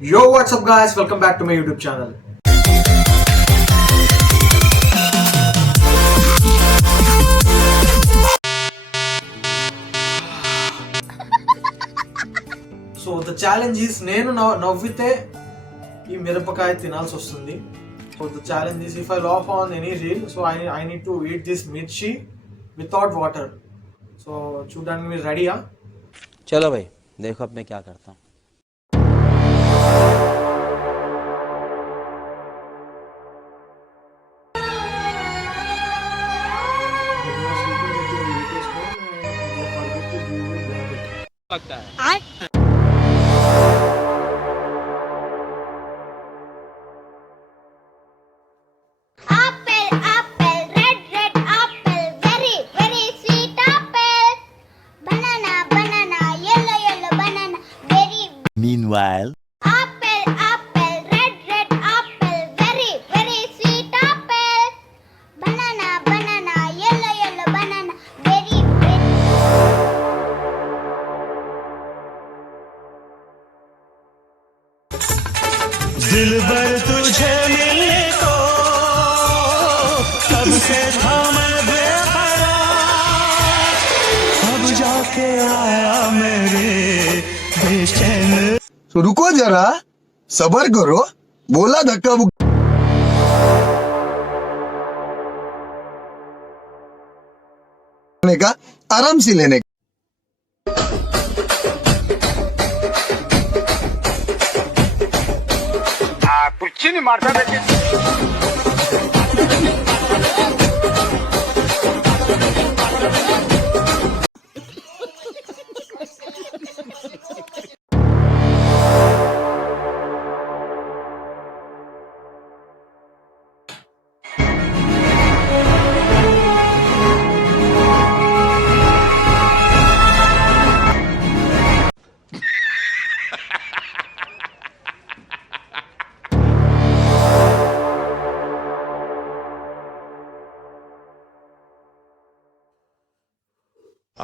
Yo, what's up guys? Welcome back to my YouTube channel. So the challenge is నేను నవ్వితే ఈ మిరపకాయ తినాల్సి వస్తుంది. So the challenge is if I laugh on any reel, so I need to eat this mirchi without water. So చూడడానికి మీరు రెడీయా? चलो भाई देखो अब मैं क्या करता हूँ. लगता है Meanwhile, apple, red apple, very sweet apple. Banana, yellow banana, very. दिल भर तुझे मिलने को कब से था मैं बेकरार, अब जाके आया मेरे बेचैन. तो रुको जरा, सबर करो. बोला धक्का बुक्की का आराम से लेने का.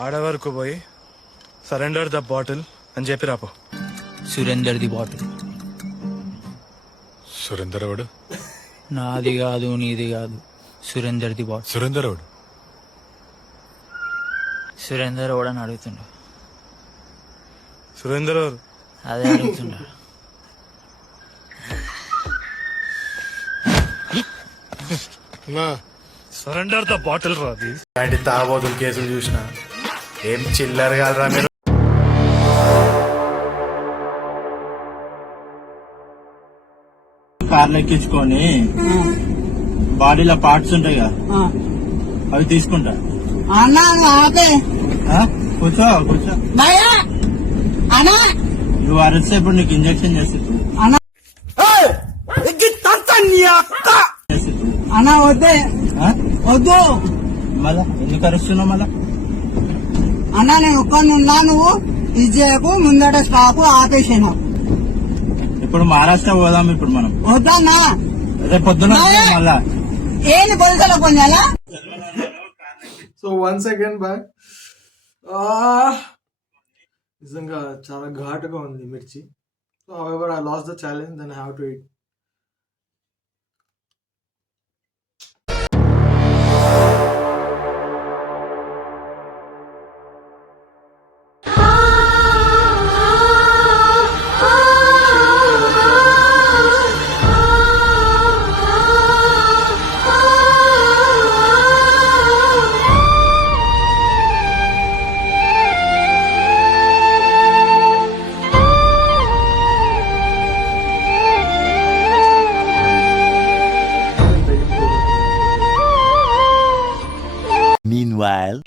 ఆడవరకు పోయి సరెండర్ ద బాటిల్ అని చెప్పి రాపో. సురేందర్ ది బాటిల్ సురేందర్ ఎవడు? నాది కాదు నీది కాదు, సురేందర్ ది బాటిల్. సురేందర్ ఎవడు? సురేందర్ ఎవడని అడుగుతుండ, సురేందర్ ఎవరు? అదే అడుగుతుండ. సరెండర్ ద బాటిల్ రాది. ఇలాంటి తాగబోతుల కేసులు చూసిన ఏం చిల్లర కాదురా మీరు. కార్లు ఎక్కించుకొని బాడీలో పార్ట్స్ ఉంటాయి కదా, అవి తీసుకుంటా. కూర్చో నువ్వు అరిస్తే ఇప్పుడు నీకు ఇంజక్షన్ చేసి అన్నా వద్దే వద్దు. మళ్ళా ఎందుకు అరుస్తున్నావు మళ్ళా? అన్నా నేను ఒక్కడిని ఉన్నా, నువ్వు ఇది చేయకు, ముందట స్టాప్ ఆపేసాను. ఇప్పుడు మహారాష్ట్ర పోదాం ఇప్పుడు మనం. వద్దన్నా, రేపు పొద్దున మళ్ళా ఏంది పోలీసులో పొందాలా? So once again back. నిజంగా చాలా ఘాటుగా ఉంది మిర్చి. So however I lost the challenge, then I have to eat. meanwhile,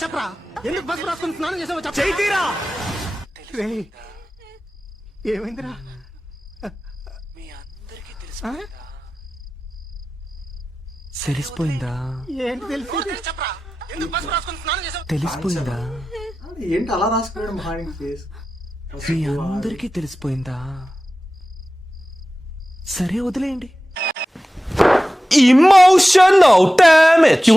చెప్పరా, ఎందుకు బస్సు రాసుకుని స్నానం చేసావో చెప్పరా. ఏమైందిరా? తెలిసిపోయిందా తెలిసిపోయిందా ఏంటి అలా రాసుకున్నాడు మార్నింగ్ ఫేస్? మీ అందరికీ తెలిసిపోయిందా? సరే వదిలేయండి. Emotional damage.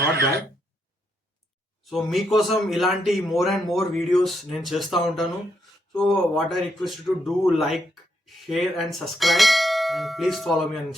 Not bad. So మీకోసం ఇలాంటి మోర్ అండ్ మోర్ వీడియోస్ నేను చేస్తూ ఉంటాను. So what I request to do like, share and subscribe and please follow me on